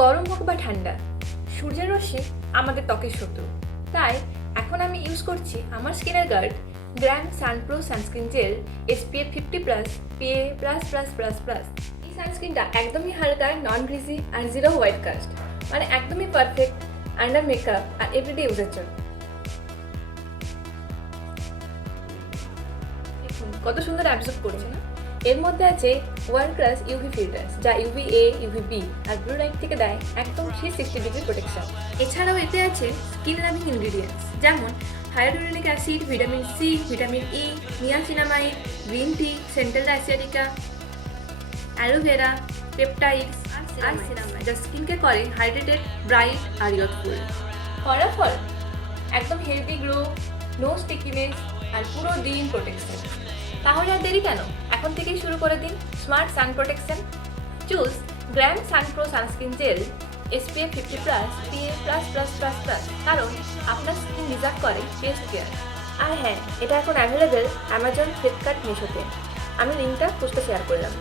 গরম হোক বা ঠান্ডা, সূর্যের রশ্মি আমাদের ত্বকের শত্রু। তাই এখন আমি ইউজ করছি আমার স্কিনের guard Grand Sunpro sunscreen gel SPF 50+ PA++++। এই সানস্ক্রিনটা একদমই হালকা, নন গ্রিজি আর জিরো হোয়াইট কাস্ট, মানে একদমই পারফেক্ট আন্ডার মেকআপ আর এভরিডে ইউজের জন্য। দেখুন কত সুন্দর অ্যাবজর্ব করছে না। এর মধ্যে আছে ওয়ার্ল্ড ক্লাস ইউভি ফিল্টার্স, যা UVA UVB আর ব্লু লাইট থেকে দেয় একদম 360 ডিগ্রি প্রোটেকশন। এছাড়াও এতে আছে স্কিন লাভিং ইনগ্রিডিয়েন্টস যেমন hyaluronic acid, vitamin C, vitamin E, niacinamide, green tea, central asiatica, aloe vera, peptides আর সিনামাইড, যা স্কিনকে করে হাইড্রেটেড, ব্রাইট আর ইয়থফুল। ফলাফল একদম হেলদি গ্লো, নো স্টিকিনেস আর পুরো দিন প্রোটেকশন। তাহলে আর দেরি কেন, এখন থেকেই শুরু করে দিন smart sun protection. Choose Grand Sunpro sunscreen gel SPF 50+ PA++++, কারণ আপনার স্কিন ডিজার্ভ করে বেস্ট কেয়ার। আর হ্যাঁ, এটা এখন অ্যাভেলেবেল অ্যামাজন, ফ্লিপকার্ট, মিশোতে। আমি লিঙ্কটা পোস্টে শেয়ার করলাম।